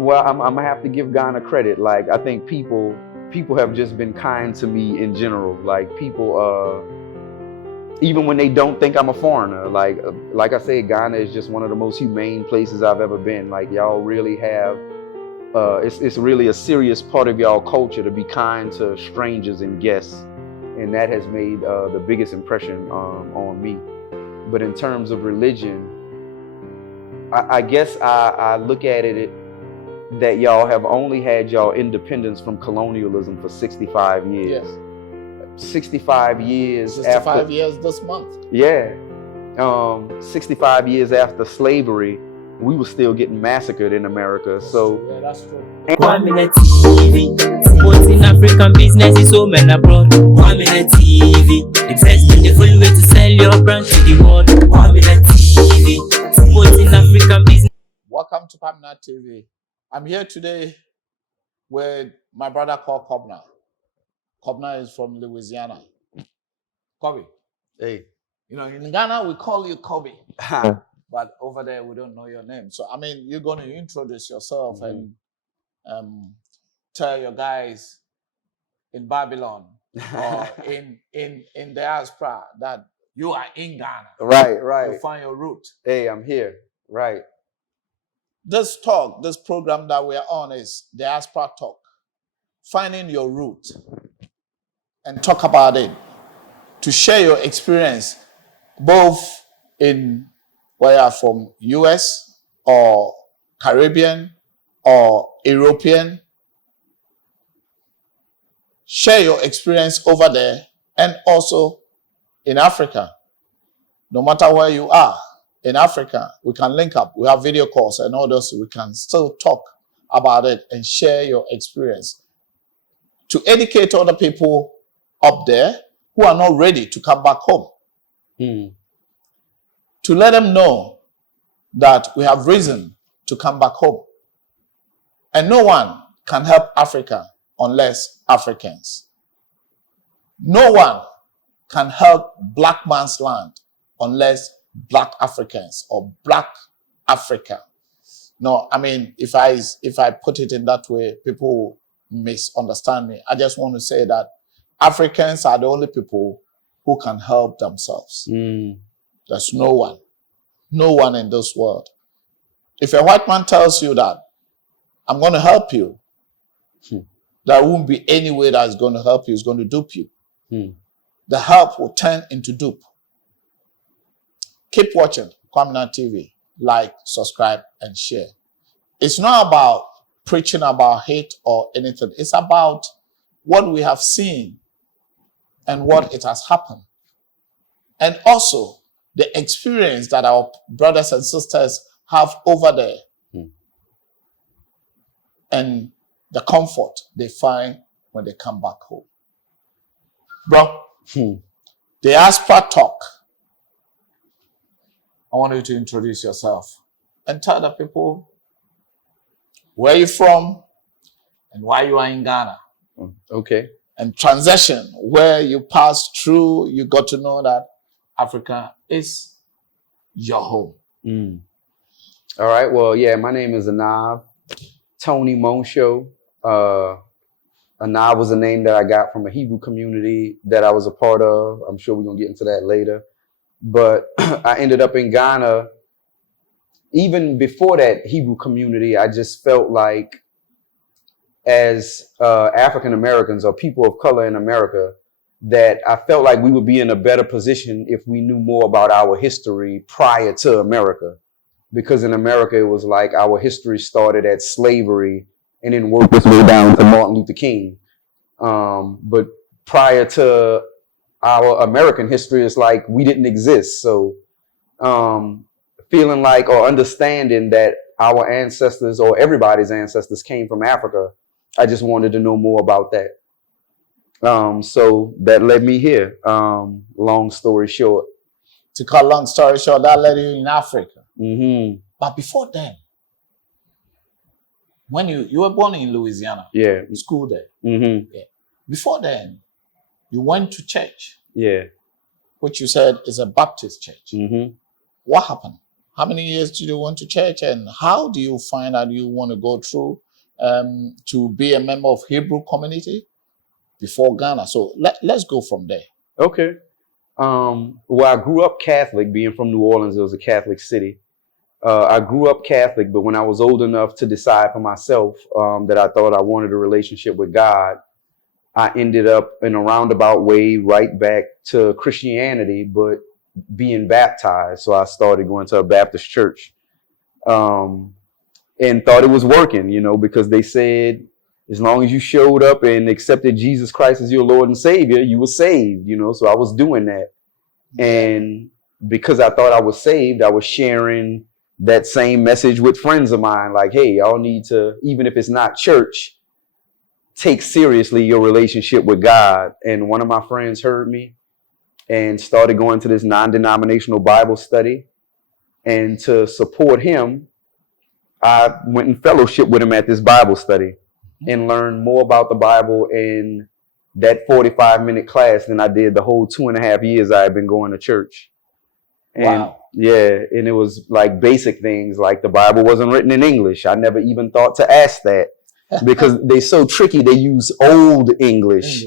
Well, I'm gonna have to give Ghana credit. Like, I think people have just been kind to me in general. Like, people, even when they don't think I'm a foreigner, like I said, Ghana is just one of the most humane places I've ever been. Like, y'all really have, it's really a serious part of y'all culture to be kind to strangers and guests, and that has made the biggest impression on me. But in terms of religion, I guess I look at it that y'all have only had y'all independence from colonialism for 65 years. Yes. 65 years 65 after, years this month. Yeah. 65 years after slavery, we were still getting massacred in America. So yeah, that's true. Kwaminat TV, supporting African businesses home and abroad. Kwaminat TV, the best and the full way to sell your brand to the world. Kwaminat TV, supporting African business. Welcome to Kwaminat TV. I'm here today with my brother called Kwaminat. Kwaminat is from Louisiana. Kobe. hey. You know, in Ghana we call you Kobe. But over there we don't know your name. So I mean, you're going to introduce yourself and tell your guys in Babylon or in Diaspora that you are in Ghana. Right. You find your root. Hey, I'm here. Right. This program that we're on is Diaspora Talk. Finding your root and talk about it. To share your experience both in where you're from, US or Caribbean or European. Share your experience over there and also in Africa. No matter where you are in Africa, we can link up. We have video calls and all those. We can still talk about it and share your experience to educate other people up there who are not ready to come back home. To let them know that we have reason to come back home. And no one can help Africa unless Africans. No one can help Black man's land unless Black Africans or Black Africa. No, I mean, if I put it in that way, people misunderstand me. I just want to say that Africans are the only people who can help themselves. There's no one in this world. If a white man tells you that I'm going to help you, there won't be any way that is going to help you. It's going to dupe you. The help will turn into dupe. Keep watching Kwaminat TV. Like, subscribe, and share. It's not about preaching about hate or anything. It's about what we have seen and what it has happened. And also the experience that our brothers and sisters have over there. And the comfort they find when they come back home. Bro, Diaspora Talk. I want you to introduce yourself and tell the people where you're from and why you are in Ghana. Okay. And transition, where you passed through, you got to know that Africa is your home. All right. Well, yeah, my name is Anav Tony Monsho. Anav was a name that I got from a Hebrew community that I was a part of. I'm sure we're going to get into that later. But I ended up in Ghana. Even before that Hebrew community, I just felt like as African Americans or people of color in America, that I felt like we would be in a better position if we knew more about our history prior to America. Because in America, it was like our history started at slavery and then worked its way down to Martin Luther King. But prior to our American history, it's like we didn't exist. So feeling like or understanding that our ancestors or everybody's ancestors came from Africa, I just wanted to know more about that. So that led me here. Long story short. To cut long story short, that led you in Africa. But before then, when you were born in Louisiana, school there. Yeah. Before then, you went to church. Yeah. Which you said is a Baptist church. What happened? How many years did you went to church, and how do you find out you want to go through to be a member of Hebrew community before Ghana? So let's go from there. Okay. Well, I grew up Catholic, being from New Orleans. It was a Catholic city. I grew up Catholic, but when I was old enough to decide for myself that I thought I wanted a relationship with God, I ended up in a roundabout way right back to Christianity, but being baptized. So I started going to a Baptist church and thought it was working, you know, because they said as long as you showed up and accepted Jesus Christ as your Lord and Savior, you were saved, you know. So I was doing that. And because I thought I was saved, I was sharing that same message with friends of mine, like, hey, y'all need to, even if it's not church, take seriously your relationship with God. And one of my friends heard me and started going to this non-denominational Bible study. And to support him, I went and fellowship with him at this Bible study and learned more about the Bible in that 45-minute class than I did the whole 2.5 years I had been going to church. And Wow. yeah, and it was like basic things, like the Bible wasn't written in English. I never even thought to ask that because they're so tricky. They use old English,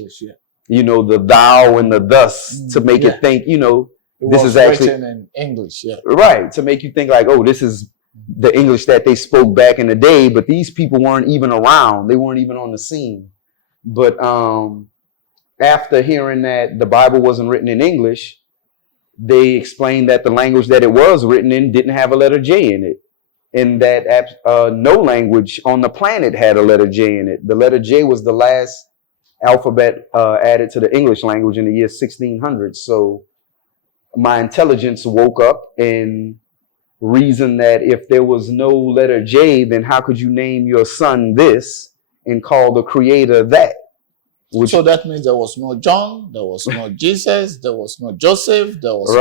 you know, the thou and the thus to make it think, you know, this is actually written in English, right, to make you think like, oh, this is the English that they spoke back in the day, but these people weren't even around. They weren't even on the scene. But after hearing that the Bible wasn't written in English, they explained that the language that it was written in didn't have a letter J in it, and that no language on the planet had a letter J in it. The letter J was the last alphabet added to the English language in the year 1600. So my intelligence woke up and reasoned that if there was no letter J, then how could you name your son this and call the creator that? So that means there was no John, there was no Jesus, there was no Joseph, there was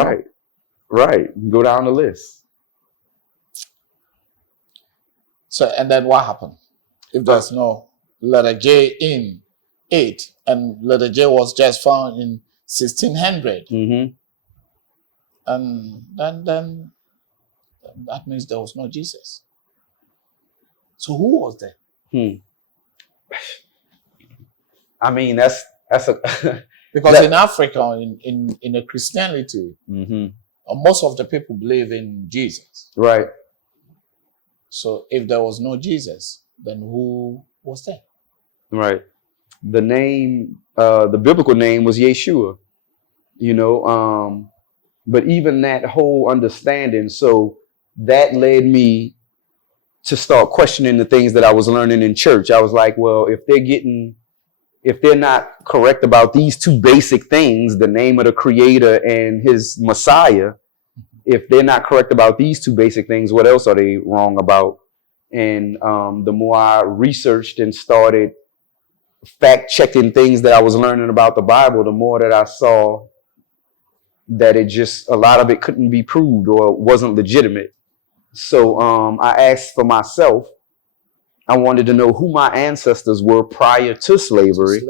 right. Go down the list. So, and then what happened? If there's no letter J in it, and letter J was just found in 1600, and then that means there was no Jesus. So who was there? I mean, that's a because in Africa, in the Christianity, most of the people believe in Jesus. Right. So if there was no Jesus, then who was there? Right. The name, the biblical name was Yeshua, you know, but even that whole understanding, so that led me to start questioning the things that I was learning in church. I was like, well, if they're not correct about these two basic things, the name of the creator and his Messiah, if they're not correct about these two basic things, what else are they wrong about? And the more I researched and started fact checking things that I was learning about the Bible, the more that I saw that a lot of it couldn't be proved or wasn't legitimate. So I asked for myself, I wanted to know who my ancestors were prior to slavery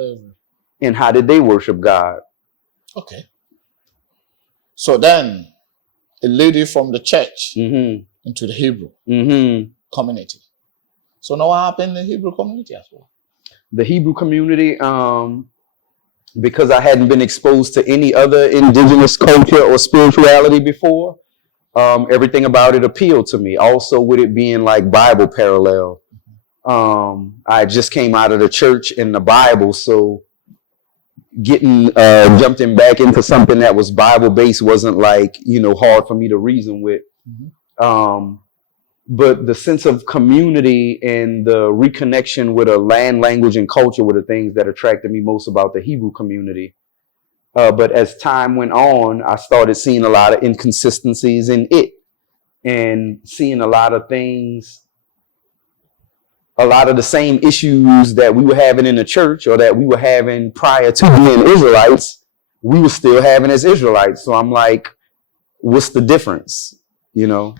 and how did they worship God. Okay. So then it led you from the church into the Hebrew community. So now what happened in the Hebrew community as well? The Hebrew community, because I hadn't been exposed to any other indigenous culture or spirituality before, everything about it appealed to me. Also with it being like Bible parallel. I just came out of the church and the Bible, so getting jumping back into something that was Bible based wasn't like, you know, hard for me to reason with. But the sense of community and the reconnection with a land, language, and culture were the things that attracted me most about the Hebrew community. But as time went on, I started seeing a lot of inconsistencies in it and seeing a lot of things, a lot of the same issues that we were having in the church or that we were having prior to being Israelites, we were still having as Israelites. So I'm like, what's the difference? You know?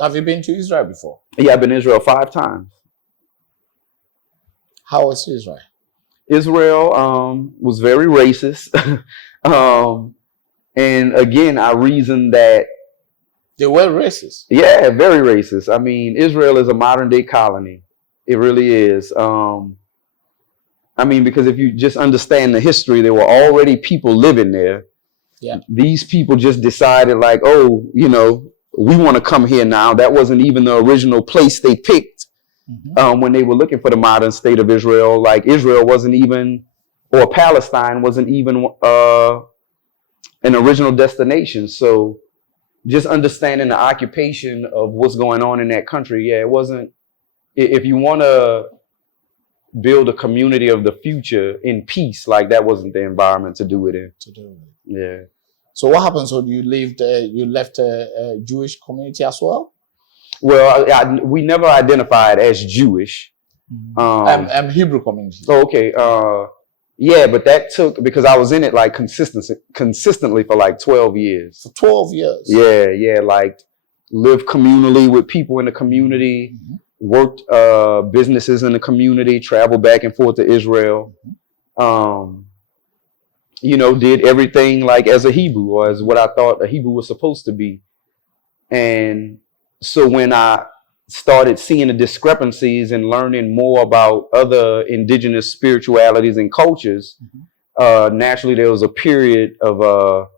Have you been to Israel before? Yeah, I've been to Israel 5 times. How was Israel? Israel was very racist. And again, I reasoned that They were racist. Yeah, very racist. I mean, Israel is a modern day colony. It really is. I mean, because if you just understand the history, there were already people living there. Yeah. These people just decided like, oh, you know, we want to come here now. That wasn't even the original place they picked when they were looking for the modern state of Israel. Like Israel wasn't even, or Palestine wasn't even an original destination. So just understanding the occupation of what's going on in that country. Yeah, it wasn't, if you want to build a community of the future in peace, like that wasn't the environment to do it in. Yeah. So what happens when you leave you left a Jewish community as well? Well, we never identified as Jewish. Hebrew community. Oh, okay. Yeah, but that took, because I was in it like consistently for like 12 years. For 12 years? Yeah, like lived communally with people in the community, worked businesses in the community, traveled back and forth to Israel. You know, did everything like as a Hebrew, or as what I thought a Hebrew was supposed to be. And so when I started seeing the discrepancies and learning more about other indigenous spiritualities and cultures, naturally there was a period of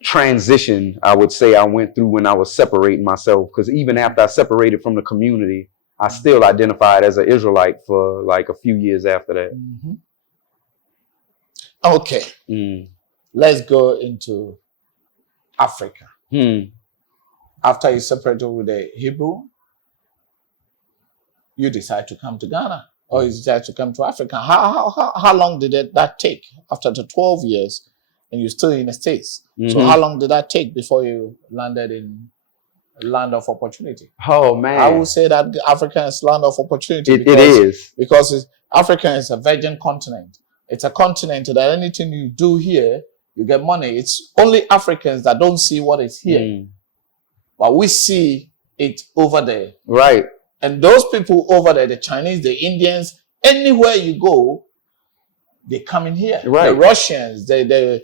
transition, I would say, I went through when I was separating myself. Because even after I separated from the community, I still identified as an Israelite for like a few years after that. Okay. Let's go into Africa. After you separated with the Hebrew, you decide to come to Ghana, or you decide to come to Africa. How long did that take? After the 12 years, and you're still in the States. So how long did that take before you landed in land of opportunity? Oh man, I would say that Africa is land of opportunity. It is. Because Africa is a virgin continent. It's a continent that anything you do here, you get money. It's only Africans that don't see what is here. But we see it over there. Right. And those people over there, the Chinese, the Indians, anywhere you go, they come in here. Right. The Russians, the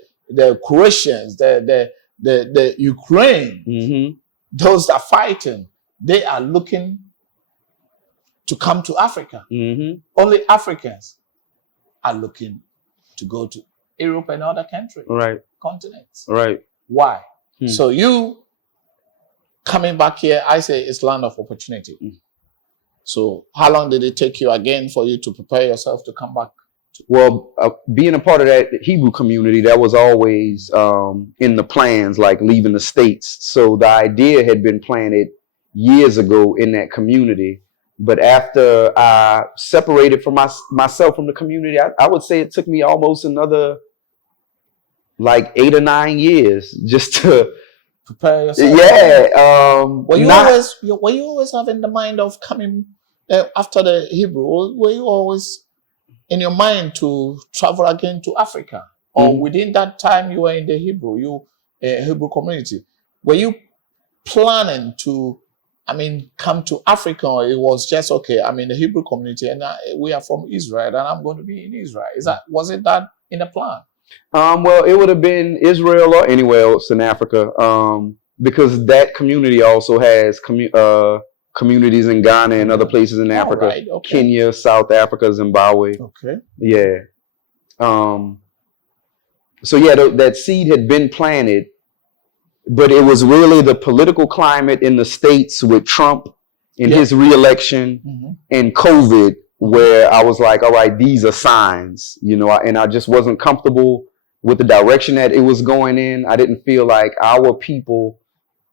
Croatians, the Ukraine, those that are fighting, they are looking to come to Africa. Only Africans are looking to go to Europe and other countries, continents. Right. Why? So you coming back here, I say it's land of opportunity. So how long did it take you again for you to prepare yourself to come back? Well, being a part of that Hebrew community, that was always in the plans, like leaving the States. So the idea had been planted years ago in that community. But after I separated from myself from the community, I would say it took me almost another like 8 or 9 years just to prepare yourself. Yeah. Were you always having the mind of coming after the Hebrew? Were you always in your mind to travel again to Africa? Or within that time you were in the Hebrew community, were you planning to, come to Africa, or it was just, okay, I'm in the Hebrew community and we are from Israel and I'm going to be in Israel? Was it that in the plan? Well, it would have been Israel or anywhere else in Africa, because that community also has communities in Ghana and other places in Africa, right, okay. Kenya, South Africa, Zimbabwe. Okay. Yeah. So yeah, that seed had been planted, but it was really the political climate in the States with Trump and his re-election and COVID, where I was like, all right, these are signs, and I just wasn't comfortable with the direction that it was going in. I didn't feel like our people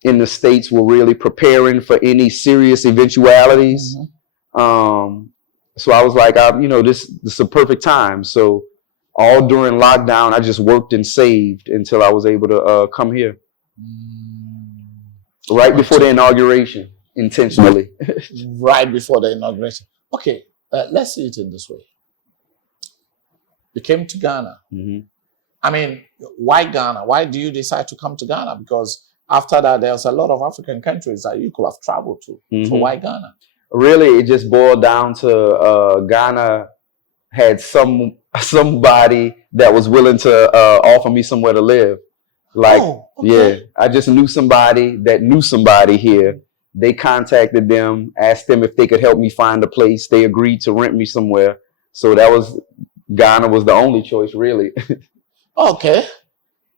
in the States were really preparing for any serious eventualities. So I was like, this is a perfect time. So all during lockdown, I just worked and saved until I was able to come here. Right before the inauguration, intentionally. Right before the inauguration. Okay. Let's see it in this way. You came to Ghana. Why Ghana? Why do you decide to come to Ghana? Because after that, there's a lot of African countries that you could have traveled to. So why Ghana? Really, it just boiled down to Ghana had somebody that was willing to offer me somewhere to live. Like, Okay. yeah, I just knew somebody that knew somebody here. They contacted them, asked them if they could help me find a place. They agreed to rent me somewhere. So that was Ghana was the only choice, really. Okay.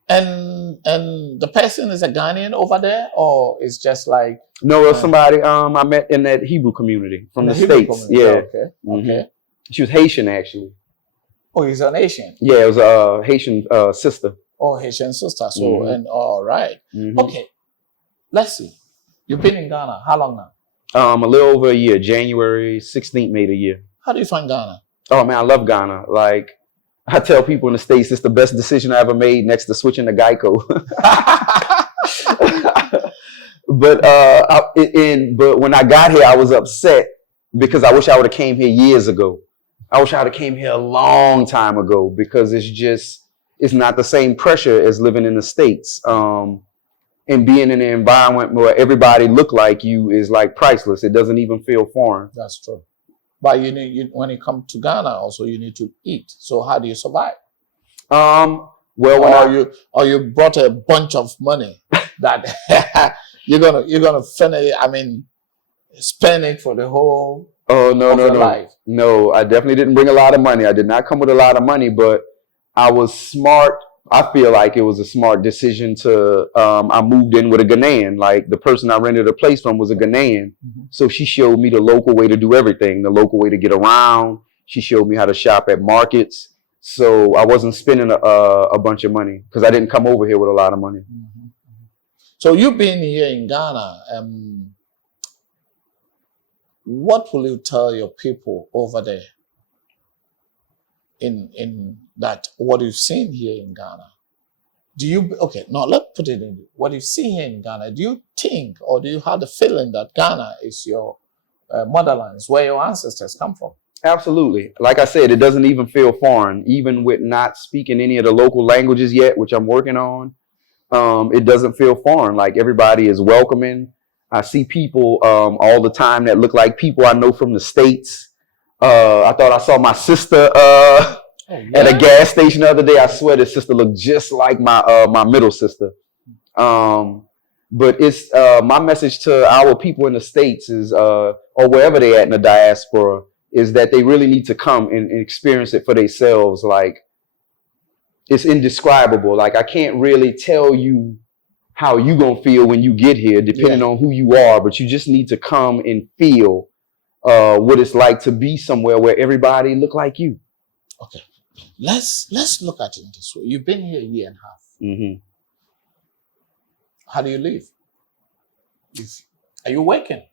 And the person is a Ghanaian over there, or it's just like No, it was somebody I met in that Hebrew community from the Hebrew States. community? Yeah. Okay. Mhm. Okay. She was Haitian, actually. Oh, he's an Asian. Yeah, it was a Haitian sister. Oh, Haitian sister. So Mhm. and all right. Mhm. Okay. Let's see. You've been in Ghana. How long now? A little over a year. January 16th made a year. How do you find Ghana? Oh man, I love Ghana. Like I tell people in the States, it's the best decision I ever made next to switching to Geico. But but when I got here, I was upset because I wish I would have came here years ago. I wish I would have came here a long time ago because it's not the same pressure as living in the States. And being in an environment where everybody look like you is like priceless. It doesn't even feel foreign. That's true. But when you come to Ghana, also you need to eat. So how do you survive? Well, when you brought a bunch of money that you're gonna finish. I mean, spend it for the whole. Oh no, life. No, I definitely didn't bring a lot of money. I did not come with a lot of money, but I was smart. I feel like it was a smart decision to. I moved in with a Ghanaian. Like the person I rented a place from was a Ghanaian, so she showed me the local way to do everything, the local way to get around. She showed me how to shop at markets, so I wasn't spending a bunch of money because I didn't come over here with a lot of money. So you've been here in Ghana. What will you tell your people over there in that what you've seen here in Ghana? Let's put it in what you've seen here in Ghana. Do you think or do you have the feeling that Ghana is your motherland, is where your ancestors come from? Absolutely. Like I said, it doesn't even feel foreign, even with not speaking any of the local languages yet, which I'm working on. It doesn't feel foreign. Like everybody is welcoming. I see people all the time that look like people I know from the States. I thought I saw my sister at a gas station the other day. I swear this sister looked just like my middle sister. But it's my message to our people in the States is, or wherever they at in the diaspora, is that they really need to come and experience it for themselves. Like it's indescribable. Like I can't really tell you how you gonna feel when you get here, depending on who you are, but you just need to come and feel what it's like to be somewhere where everybody look like you. Okay, let's look at it this way. You've been here a year and a half. Mm-hmm. How do you live? Are you working?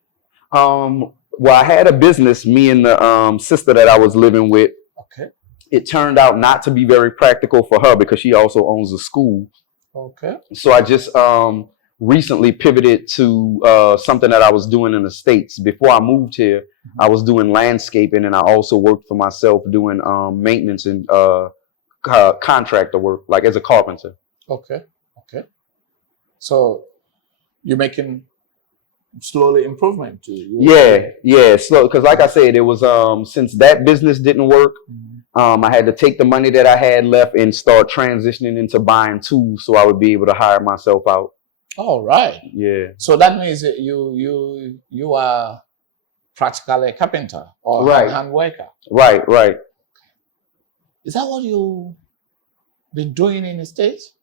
Well, I had a business, me and the sister that I was living with. Okay. It turned out not to be very practical for her because she also owns a school. Okay. So I just recently pivoted to something that I was doing in the States. Before I moved here, I was doing landscaping, and I also worked for myself doing maintenance and contractor work, like as a carpenter. Okay. Okay. So you're making slowly improvement to you. Yeah, slow. Because like I said, it was since that business didn't work, I had to take the money that I had left and start transitioning into buying tools so I would be able to hire myself out. All right. Yeah. So that means that you are practically a carpenter or hand worker. Right. Is that what you've been doing in the States?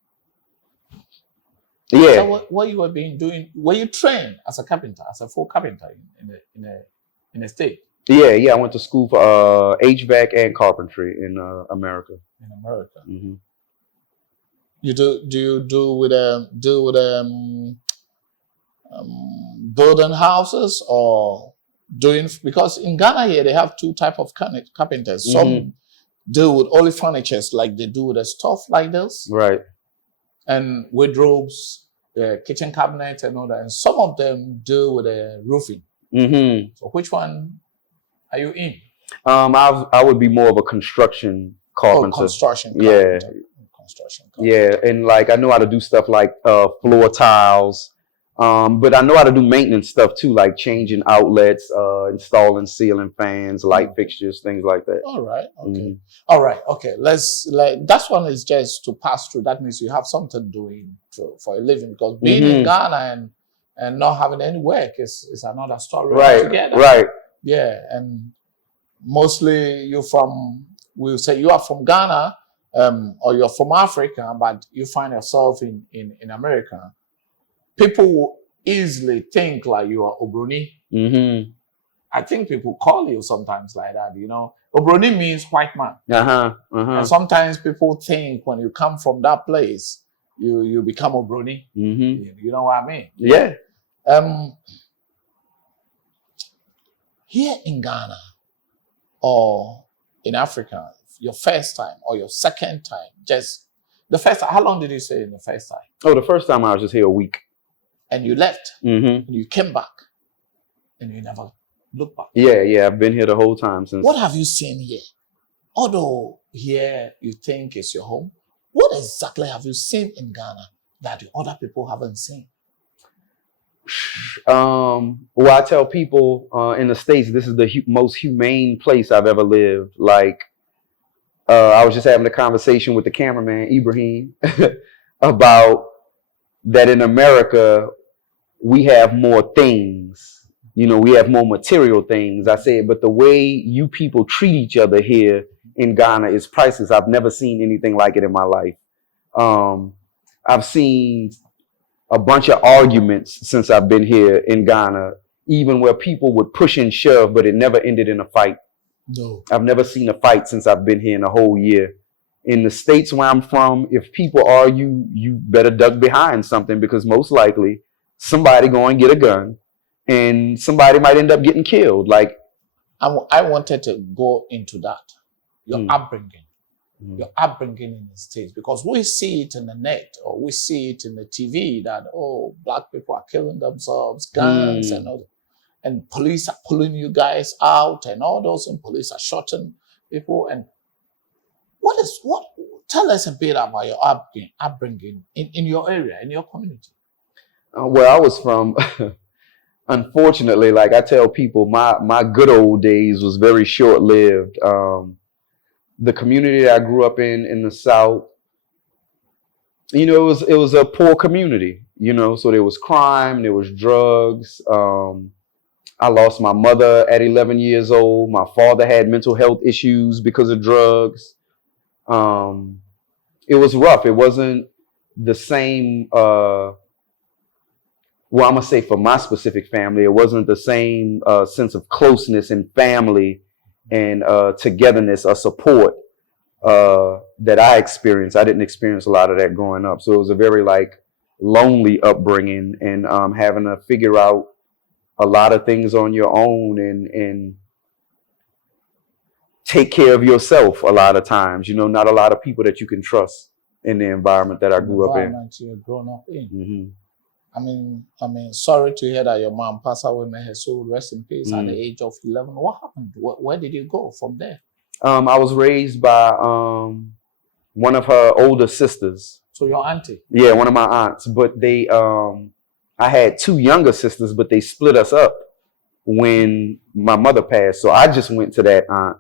Yeah. Is that what you have been doing? Were you trained as a carpenter, as a full carpenter in the state? Yeah. I went to school for HVAC and carpentry in America. In America. Mm-hmm. You do you do with building houses or doing, because in Ghana here they have two types of carpenters. Some deal with only furnitures, like they do with the stuff like this. Right. And wardrobes, kitchen cabinets and all that. And some of them deal with roofing. Mm-hmm. So which one are you in? I would be more of a construction carpenter. Oh, construction carpenter. Yeah. Construction carpenter. Yeah, and like I know how to do stuff like floor tiles, But I know how to do maintenance stuff too, like changing outlets, installing ceiling fans, light fixtures, things like that. All right. Okay. Mhm. All right. Okay. That one is just to pass through. That means you have something doing for a living, because being in Ghana and not having any work is another story altogether. Right. Yeah. And mostly we'll say you are from Ghana, or you're from Africa, but you find yourself in America. People will easily think like you are Obroni. Mm-hmm. I think people call you sometimes like that, you know. Obroni means white man. And sometimes people think when you come from that place, you become Obroni. Mm-hmm. You know what I mean? Yeah. Here in Ghana or in Africa, your first time or your second time, just the first time, how long did you stay in the first time? Oh, the first time I was just here a week. And you left, Mm-hmm. and you came back, and you never looked back. Yeah, I've been here the whole time since. What have you seen here? Although here you think it's your home, what exactly have you seen in Ghana that the other people haven't seen? Well, I tell people in the States, this is the most humane place I've ever lived. Like, I was just having a conversation with the cameraman, Ibrahim, about that in America, we have more things, you know, we have more material things. I said, but the way you people treat each other here in Ghana is priceless. I've never seen anything like it in my life. I've seen a bunch of arguments since I've been here in Ghana, even where people would push and shove, but it never ended in a fight. No. I've never seen a fight since I've been here in a whole year. In the States where I'm from, if people argue, you better duck behind something, because most likely somebody going to get a gun and somebody might end up getting killed. Like, I wanted to go into that, your upbringing. Your upbringing in the States, because we see it in the net or we see it in the TV that, oh, black people are killing themselves, guns and all, and police are pulling you guys out and all those, and police are shooting people. And tell us a bit about your upbringing in your area, in your community. Where I was from, unfortunately, like I tell people, my good old days was very short-lived. The community that I grew up in the South, you know, it was a poor community, you know, so there was crime, there was drugs. I lost my mother at 11 years old. My father had mental health issues because of drugs. It was rough. It wasn't the same, well, I'm going to say for my specific family, it wasn't the same sense of closeness and family and togetherness or support that I experienced. I didn't experience a lot of that growing up. So it was a very like lonely upbringing, and having to figure out a lot of things on your own and take care of yourself a lot of times. You know, not a lot of people that you can trust in the environment that I grew up in. You're grown up in. Mm-hmm. I mean, sorry to hear that your mom passed away. May her soul rest in peace at the age of 11. What happened? Where did you go from there? I was raised by one of her older sisters. So your auntie? Yeah, one of my aunts. But they, I had two younger sisters, but they split us up when my mother passed. So I just went to that aunt.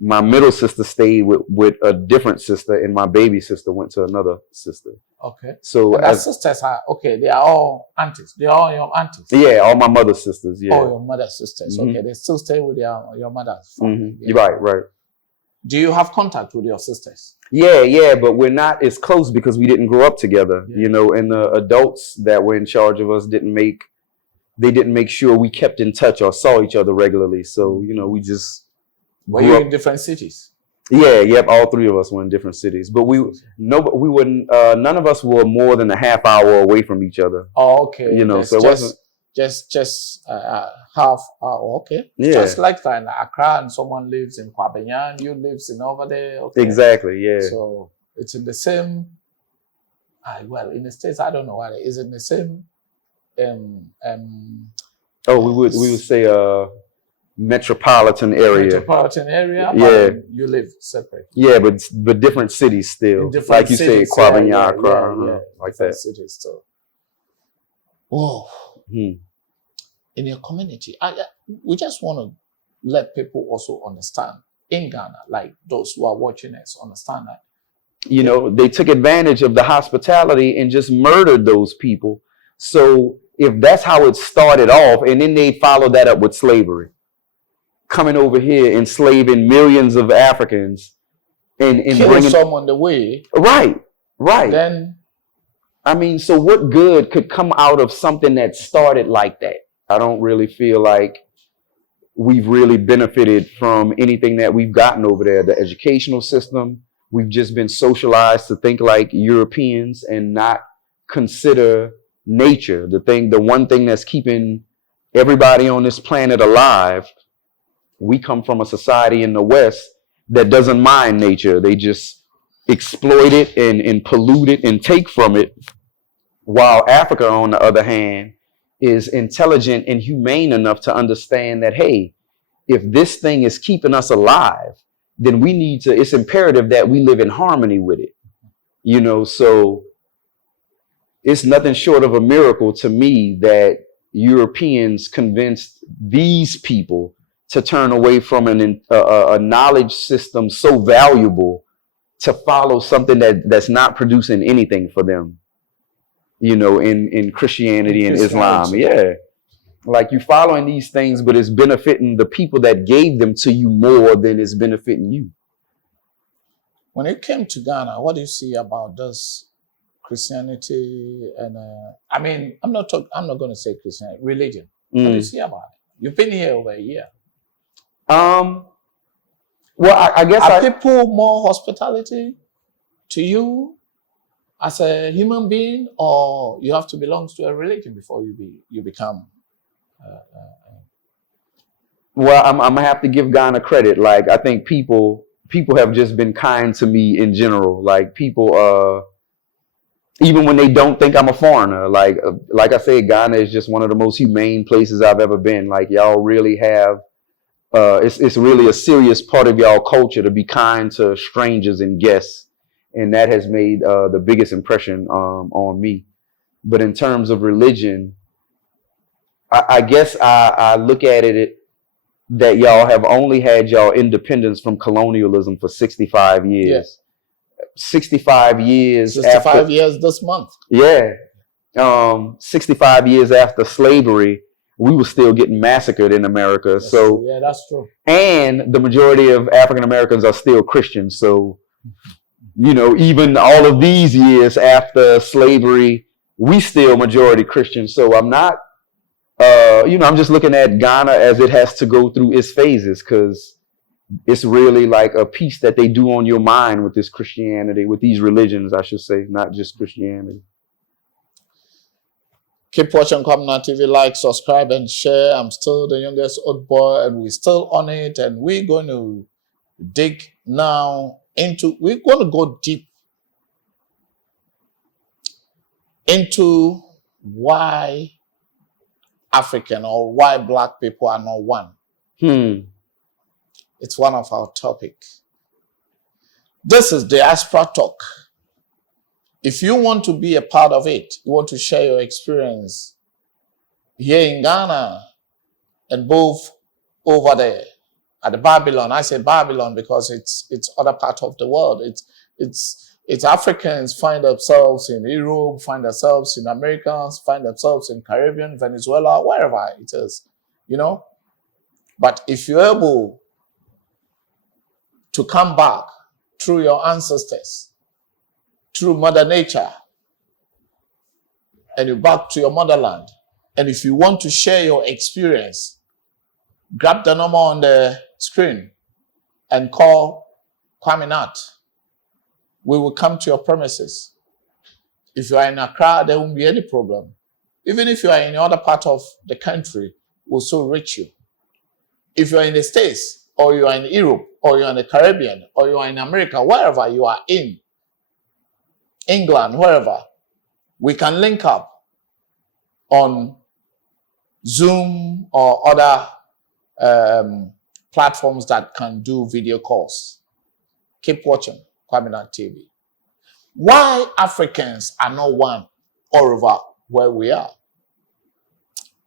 My middle sister stayed with a different sister, and my baby sister went to another sister. Okay. So as sisters are okay, they are all aunties. They are all your aunties. Yeah, all my mother's sisters. Yeah. Oh, your mother's sisters. Okay, they still stay with your mother's family. Yeah. Right. Do you have contact with your sisters? Yeah, but we're not as close because we didn't grow up together. Yeah. You know, and the adults that were in charge of us didn't make sure we kept in touch or saw each other regularly. So, you know, we just were you in different cities? Yep. All three of us were in different cities, but we wouldn't. None of us were more than a half hour away from each other. Oh, okay. You know, so it wasn't just half hour. Okay. Yeah. Just like that in Accra, and someone lives in Kwaminat, you lives in over there. Okay. Exactly. Yeah. So it's in the same. Well, in the States, I don't know why. Is it in the same? We would say metropolitan area. Metropolitan area. Yeah. You live separate. Yeah, but different cities still. Different like you cities, say, Kwaminat, yeah, like that. Cities still. Oh, Hmm. in your community. We just want to let people also understand in Ghana, like those who are watching us, understand that. You know, they took advantage of the hospitality and just murdered those people. So if that's how it started off, and then they followed that up with slavery, coming over here, enslaving millions of Africans, and Kill bringing some on the way, right, right. then I mean, so what good could come out of something that started like that? I don't really feel like we've really benefited from anything that we've gotten over there. The educational system, we've just been socialized to think like Europeans and not consider nature. The one thing that's keeping everybody on this planet alive. We come from a society in the West that doesn't mind nature. They just exploit it and pollute it and take from it. While Africa, on the other hand, is intelligent and humane enough to understand that, hey, if this thing is keeping us alive, then it's imperative that we live in harmony with it. You know, so it's nothing short of a miracle to me that Europeans convinced these people to turn away from a knowledge system so valuable to follow something that's not producing anything for them. You know, in Christianity and Islam. Yeah. Like you following these things, but it's benefiting the people that gave them to you more than it's benefiting you. when it came to Ghana, what do you see about this Christianity and I mean, I'm not going to say Christianity, religion. What do you see about it? You've been here over a year. Well, I guess Are people more hospitality to you as a human being, or you have to belong to a religion before you become? Well, I'm gonna have to give Ghana credit. Like I think people have just been kind to me in general. Like people, even when they don't think I'm a foreigner. Like I said, Ghana is just one of the most humane places I've ever been. Like y'all really have. It's really a serious part of y'all culture to be kind to strangers and guests, and that has made the biggest impression on me. But in terms of religion, I guess I look at it that y'all have only had y'all independence from colonialism for 65 years. Yes. 65 years 65 after, years this month. Yeah. 65 years after slavery, we were still getting massacred in America. That's so true. Yeah, that's true. And the majority of African Americans are still Christians. So, you know, even all of these years after slavery, we still majority Christians. So I'm not, I'm just looking at Ghana as it has to go through its phases, because it's really like a piece that they do on your mind with this Christianity, with these religions, I should say, not just Christianity. Keep watching Kwaminat TV, like, subscribe, and share. I'm still the youngest old boy, and we're still on it. And we're going to dig now we're going to go deep into why African or why Black people are not one. It's one of our topics. This is Diaspora Talk. If you want to be a part of it, you want to share your experience here in Ghana and both over there at the Babylon. I say Babylon because it's other part of the world. It's Africans find themselves in Europe, find themselves in Americans, find themselves in Caribbean, Venezuela, wherever it is, you know. But if you're able to come back through your ancestors, through Mother Nature, and you're back to your motherland, and if you want to share your experience, grab the number on the screen and call Kwaminat. We will come to your premises. If you are in Accra, there won't be any problem. Even if you are in the other part of the country, we'll still reach you. If you are in the States, or you are in Europe, or you are in the Caribbean, or you are in America, wherever you are in, England, wherever, we can link up on Zoom or other platforms that can do video calls. Keep watching Kwaminat TV. Why Africans are not one all over where we are?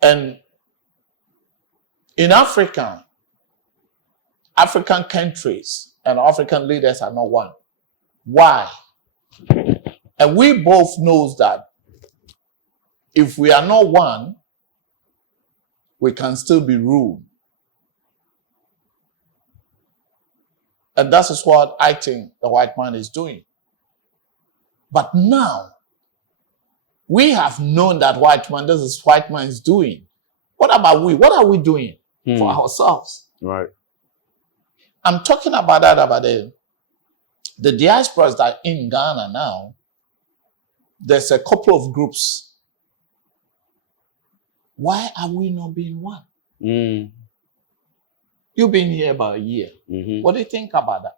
And in Africa, African countries and African leaders are not one. Why? And we both know that if we are not one, we can still be ruled. And that is what I think the white man is doing. But now, we have known that white man, this is white man is doing. What about we? What are we doing for ourselves? Right. I'm talking about that, about the diasporas that are in Ghana now. There's a couple of groups. Why are we not being one? You've been here about a year. What do you think about that?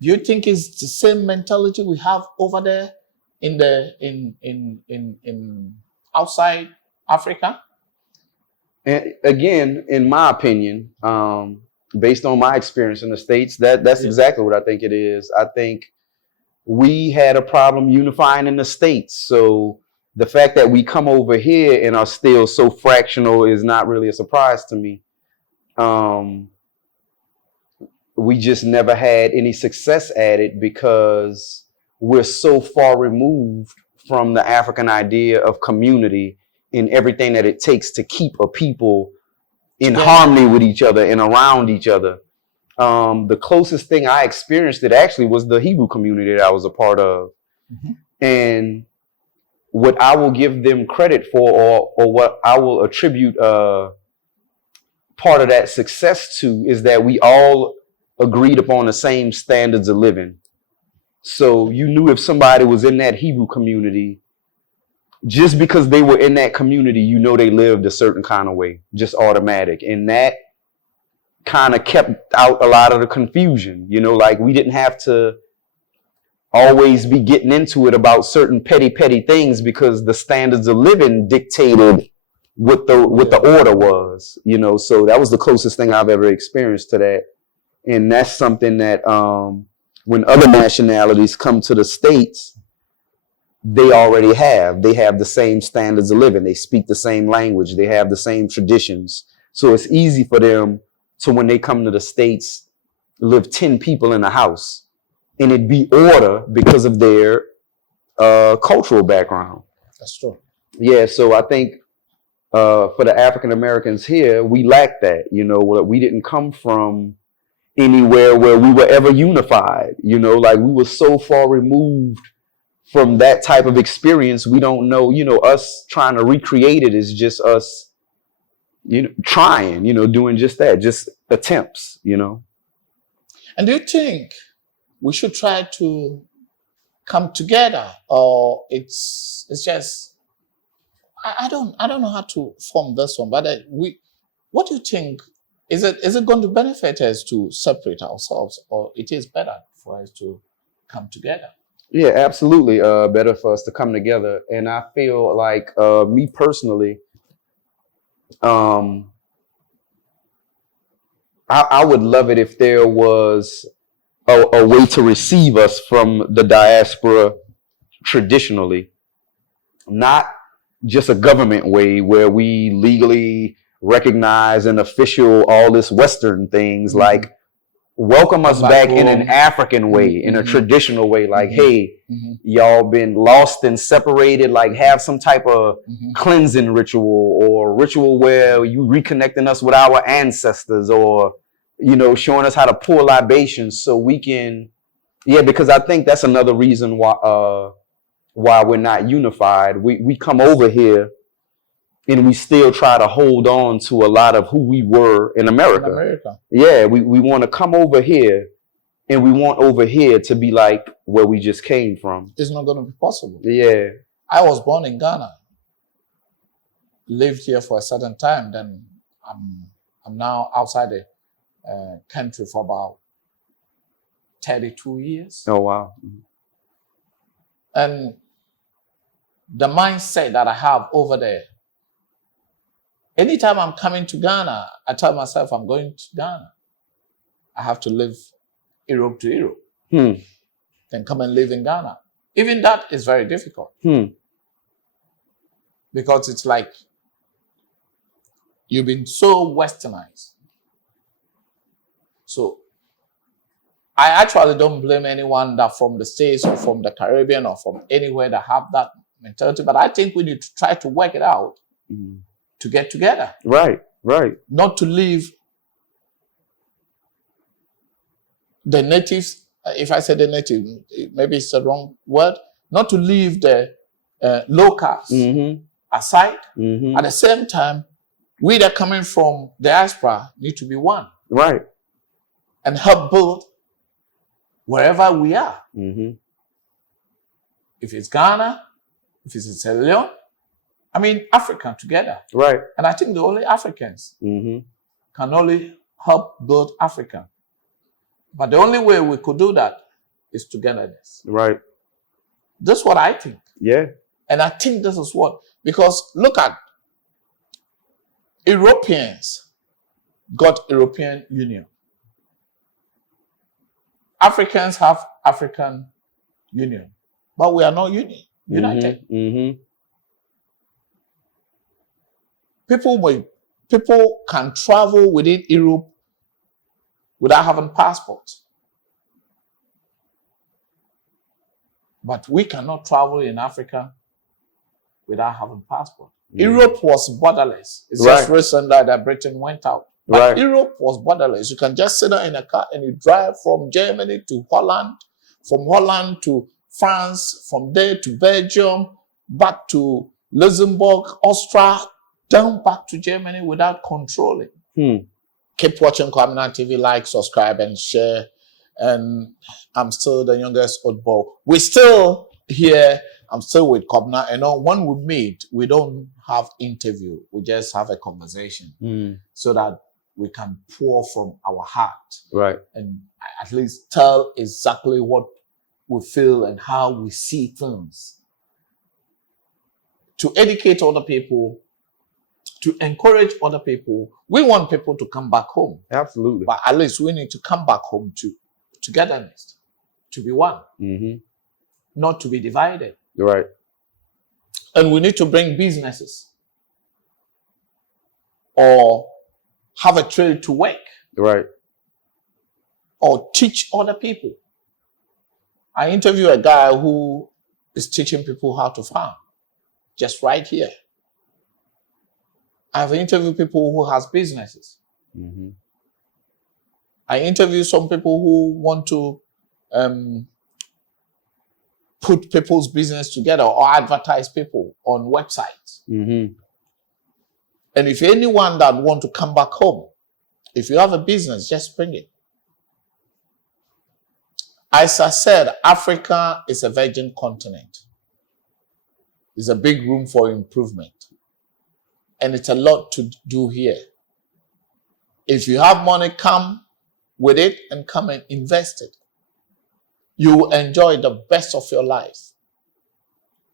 Do you think it's the same mentality we have over there in outside Africa? And again, in my opinion, based on my experience in the States, that's exactly what I think it is. I think we had a problem unifying in the States. So the fact that we come over here and are still so fractional is not really a surprise to me. We just never had any success at it because we're so far removed from the African idea of community and everything that it takes to keep a people in harmony with each other and around each other. The closest thing I experienced it actually was the Hebrew community that I was a part of. And what I will give them credit for, or what I will attribute part of that success to, is that we all agreed upon the same standards of living. So you knew if somebody was in that Hebrew community, just because they were in that community, you know they lived a certain kind of way, just automatic. And that kind of kept out a lot of the confusion. You know, like we didn't have to always be getting into it about certain petty things because the standards of living dictated what the order was, you know. So that was the closest thing I've ever experienced to that. And that's something that when other nationalities come to the States, they already have. They have the same standards of living. They speak the same language. They have the same traditions. So it's easy for them to, when they come to the States, live 10 people in a house. And it'd be order because of their cultural background. That's true. Yeah, so I think for the African Americans here, we lack that. You know, we didn't come from anywhere where we were ever unified. You know, like we were so far removed from that type of experience. We don't know, you know, us trying to recreate it is just us, you know, trying, you know, doing just that, just attempts, you know. And do you think we should try to come together, or it's just, I don't know how to form this one, but what do you think? Is it going to benefit us to separate ourselves, or it is better for us to come together? Yeah, absolutely. Better for us to come together. And I feel like me personally, I would love it if there was a way to receive us from the diaspora traditionally, not just a government way where we legally recognize and official all this Western things, like welcome us back in an African way, in a traditional way, like, hey, y'all been lost and separated, like have some type of cleansing ritual or ritual where you reconnecting us with our ancestors, or, you know, showing us how to pour libations so we can, because I think that's another reason why we're not unified. We come over here and we still try to hold on to a lot of who we were in America. Yeah, we want to come over here, and we want over here to be like where we just came from. It's not going to be possible. Yeah. I was born in Ghana, lived here for a certain time, then I'm now outside the country for about 32 years. Oh, wow. And the mindset that I have over there, anytime I'm coming to Ghana, I tell myself I'm going to Ghana. I have to live Europe to Europe. Then come and live in Ghana. Even that is very difficult. Because it's like you've been so westernized. So I actually don't blame anyone that from the States or from the Caribbean or from anywhere that have that mentality. But I think we need to try to work it out to get together. Right, right. Not to leave the natives, if I say the native, maybe it's the wrong word, not to leave the locals aside. At the same time, we that are coming from diaspora need to be one. Right. And help build wherever we are. If it's Ghana, if it's Sierra Leone, I mean, Africa together. Right. And I think the only Africans can only help build Africa. But the only way we could do that is togetherness. Right. That's what I think. Yeah. And I think this is what, because look at Europeans got European Union. Africans have African Union, but we are not united. People can travel within Europe without having passports. But we cannot travel in Africa without having passport. Europe was borderless. It's just recent that Britain went out. But Europe was borderless. You can just sit in a car and you drive from Germany to Holland, from Holland to France, from there to Belgium, back to Luxembourg, Austria, down back to Germany without controlling. Keep watching Kwaminat TV, like, subscribe, and share. And I'm still the youngest oddball. We're still here. I'm still with Kwaminat. You know, when we meet, we don't have interview. We just have a conversation so that we can pour from our heart. Right. And at least tell exactly what we feel and how we see things. To educate other people, to encourage other people. We want people to come back home. Absolutely. But at least we need to come back home to togetherness, to be one, not to be divided. Right. And we need to bring businesses or have a trade to work. Right. Or teach other people. I interview a guy who is teaching people how to farm, just right here. I've interviewed people who has businesses. I interview some people who want to put people's business together or advertise people on websites. And if anyone that want to come back home, if you have a business, just bring it. As I said, Africa is a virgin continent. There's a big room for improvement. And it's a lot to do here. If you have money, come with it and come and invest it. You will enjoy the best of your life.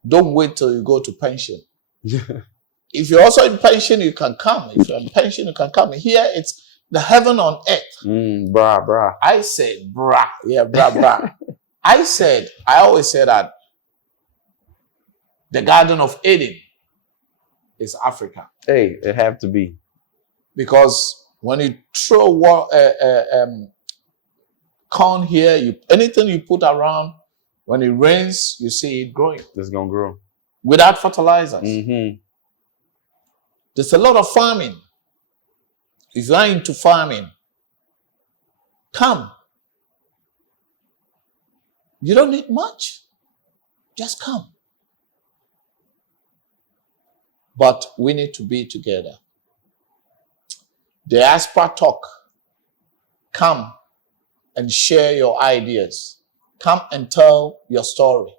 Don't wait till you go to pension. If you're also in pension, you can come. If you're in pension, you can come. Here, it's the heaven on earth. Brah. I said, brah. Yeah, brah. I always say that the Garden of Eden is Africa. Hey, it have to be. Because when you throw corn here, anything you put around, when it rains, you see it growing. It's going to grow. Without fertilizers. There's a lot of farming. If you're into farming, come. You don't need much. Just come. But we need to be together. Diaspora talk. Come and share your ideas. Come and tell your story.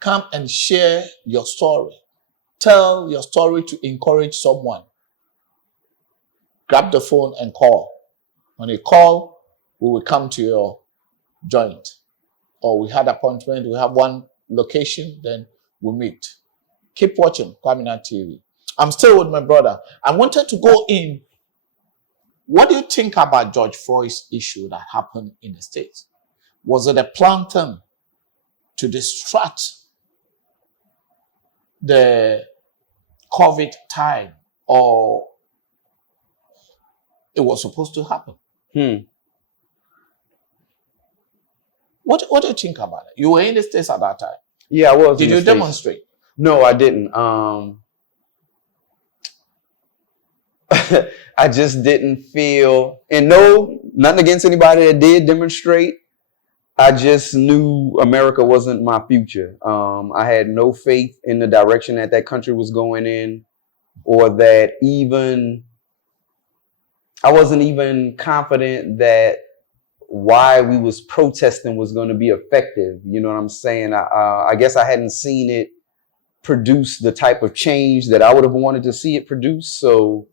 Come and share your story. Tell your story to encourage someone. Grab the phone and call. When you call, we will come to your joint. Or we had appointment, we have one location, then we meet. Keep watching Kwaminat TV. I'm still with my brother. I wanted to go in. What do you think about George Floyd's issue that happened in the States? Was it a planting to distract the COVID time, or it was supposed to happen? What do you think about it? You were in the States at that time. Yeah, I was. Did you demonstrate? No, I didn't. I just didn't feel, and no, nothing against anybody that did demonstrate. I just knew America wasn't my future. I had no faith in the direction that that country was going in, or that I wasn't even confident that why we was protesting was going to be effective. You know what I'm saying? I guess I hadn't seen it produce the type of change that I would have wanted to see it produce. So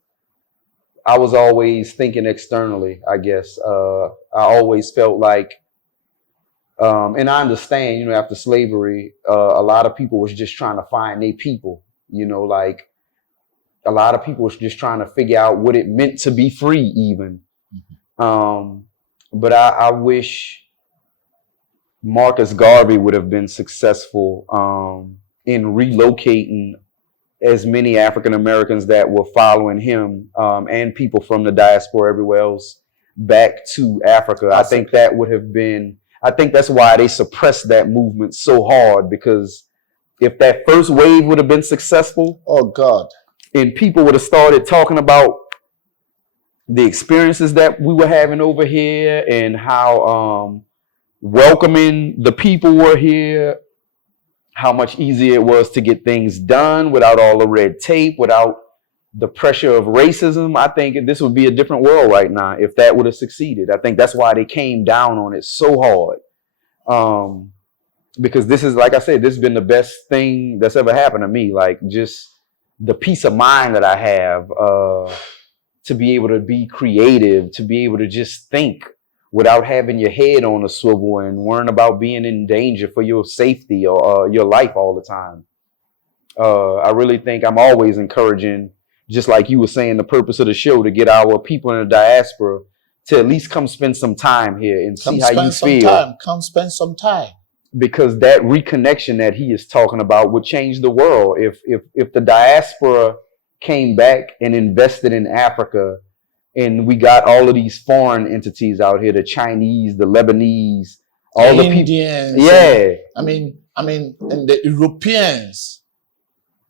I was always thinking externally, I guess. I always felt like, and I understand, you know, after slavery, a lot of people was just trying to find their people, you know, like a lot of people was just trying to figure out what it meant to be free even. But I wish Marcus Garvey would have been successful in relocating as many African Americans that were following him and people from the diaspora everywhere else back to Africa. I think that would have been, I think that's why they suppressed that movement so hard, because if that first wave would have been successful, oh God, and people would have started talking about the experiences that we were having over here and how welcoming the people were here, how much easier it was to get things done without all the red tape, without the pressure of racism. I think this would be a different world right now if that would have succeeded. I think that's why they came down on it so hard. Because this is, like I said, this has been the best thing that's ever happened to me. Like, just the peace of mind that I have to be able to be creative, to be able to just think without having your head on a swivel and worrying about being in danger for your safety or your life all the time. I really think I'm always encouraging, just like you were saying, the purpose of the show, to get our people in the diaspora to at least come spend some time here and see how you feel. Come spend some time. Because that reconnection that he is talking about would change the world. If the diaspora came back and invested in Africa, and we got all of these foreign entities out here, the Chinese, the Lebanese, all the Indians, people. Yeah. I mean, and the Europeans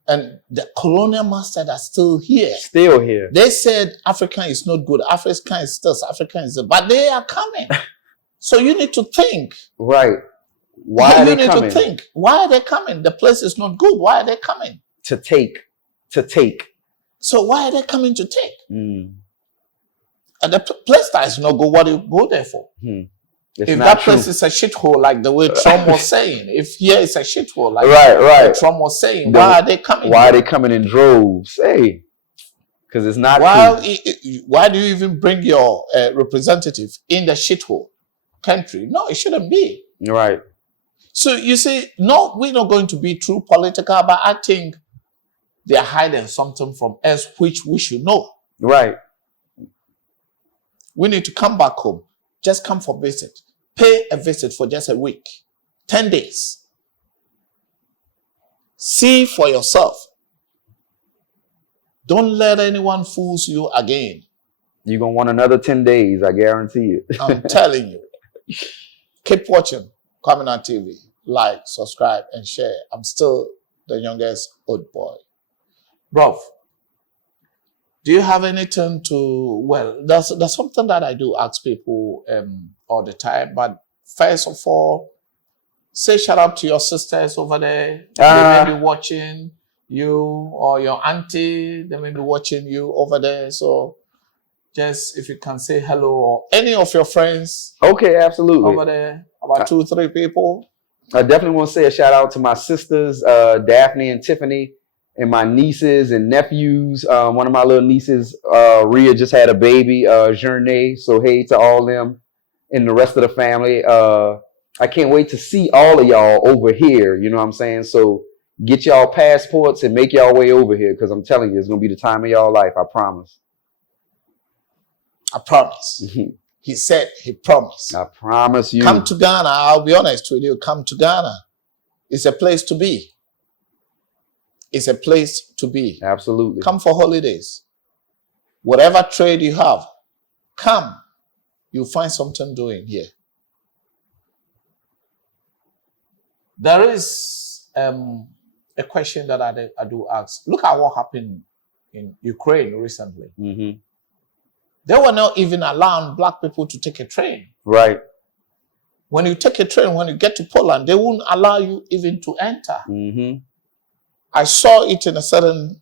and the colonial masters are still here. Still here. They said African is not good. African is this, African is that. But they are coming. So you need to think. Right. Why are they coming? You need to think. Why are they coming? The place is not good. Why are they coming? To take. So why are they coming to take? And the place that is not good, what do you go there for? If that place is a shithole, like the way Trump was saying, if here is a shithole, like right. Trump was saying, why are they coming? Why are they coming in droves? Hey, because it's not. Why do you even bring your representative in the shithole country? No, it shouldn't be. Right. So you see, no, we're not going to be true political, but I think they are hiding something from us which we should know. Right. We need to come back home. Just come for visit. Pay a visit for just a week. 10 days. See for yourself. Don't let anyone fool you again. You're going to want another 10 days, I guarantee it. I'm telling you. Keep watching Kwaminat TV. Like, subscribe, and share. I'm still the youngest old boy. Bro, do you have anything to, well, that's something that I do ask people all the time. But first of all, say shout out to your sisters over there. They may be watching you, or your auntie, they may be watching you over there. So just if you can say hello, or any of your friends. Okay, absolutely. Over there, about 2-3 people. I definitely want to say a shout out to my sisters, Daphne and Tiffany, and my nieces and nephews. One of my little nieces, Rhea, just had a baby, Journey. So hey to all them and the rest of the family. I can't wait to see all of y'all over here. You know what I'm saying? So get y'all passports and make y'all way over here, because I'm telling you, it's going to be the time of y'all life. I promise. I promise. He said he promised. I promise you. Come to Ghana. I'll be honest with you. Come to Ghana. It's a place to be. is a place to be. Absolutely. Come for holidays. Whatever trade you have, come. You'll find something doing here. There is a question that I do ask. Look at what happened in Ukraine recently. Mm-hmm. They were not even allowing black people to take a train. Right. When you take a train, when you get to Poland, they won't allow you even to enter. Mm-hmm. I saw it in a certain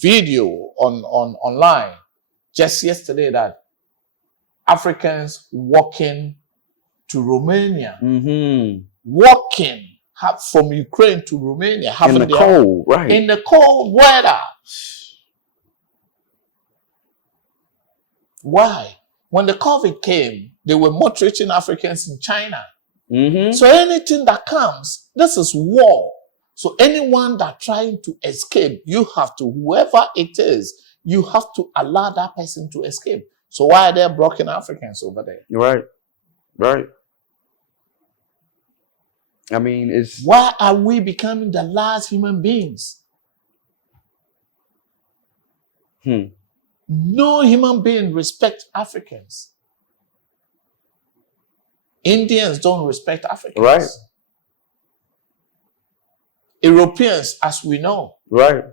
video online just yesterday that Africans walking to Romania, walking from Ukraine to Romania, having in the cold, right? In the cold weather. Why? When the COVID came, they were more treating Africans in China. So anything that comes, this is war. So anyone that trying to escape, you have to, whoever it is, you have to allow that person to escape. So why are they blocking Africans over there? Right, right. I mean, it's... Why are we becoming the last human beings? No human being respect Africans. Indians don't respect Africans. Right. Europeans, as we know. Right.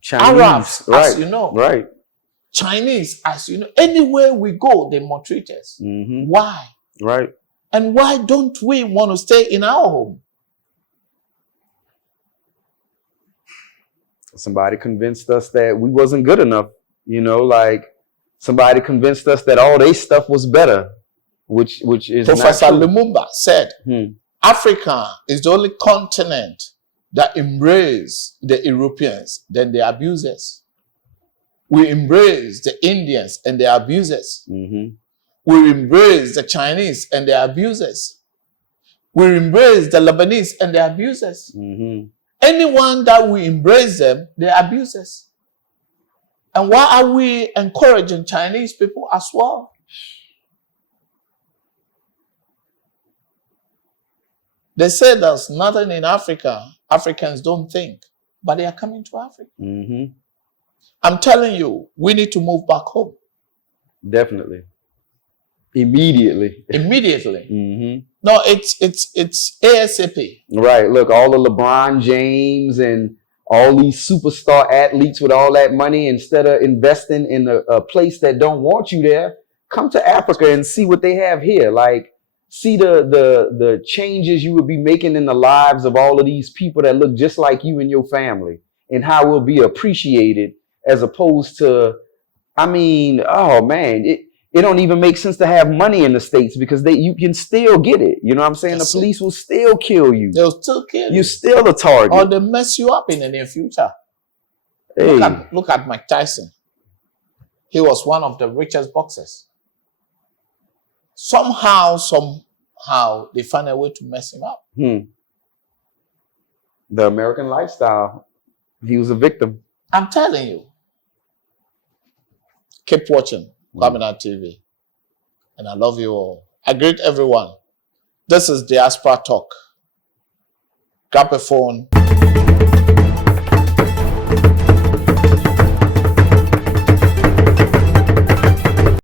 Chinese, Arabs, right, as you know. Right. Chinese, as you know. Anywhere we go, they maltreat us. Why? Right. And why don't we want to stay in our home? Somebody convinced us that we wasn't good enough. You know, like somebody convinced us that all their stuff was better, which is Professor not true. Lumumba said, Africa is the only continent that embrace the Europeans, then the abusers. We embrace the Indians and the abusers. We embrace the Chinese and the abusers. We embrace the Lebanese and the abusers. Anyone that we embrace them, they abuse us. And why are we encouraging Chinese people as well? They say there's nothing in Africa. Africans don't think, but they are coming to Africa. I'm telling you, we need to move back home. Definitely. Immediately. Immediately. No, it's ASAP. Right. Look, all the LeBron James and all these superstar athletes with all that money, instead of investing in a place that don't want you there, come to Africa and see what they have here. Like, see the changes you would be making in the lives of all of these people that look just like you and your family, and how we'll be appreciated, as opposed to, I mean, oh man, it don't even make sense to have money in the States, because you can still get it. You know what I'm saying? That's the police will still kill you. They'll still kill you. You're still a target. Or they mess you up in the near future. Hey. Look at Mike Tyson. He was one of the richest boxers. Somehow, they find a way to mess him up. The American lifestyle. He was a victim. I'm telling you. Keep watching Kwaminat TV. And I love you all. I greet everyone. This is Diaspora Talk. Grab a phone.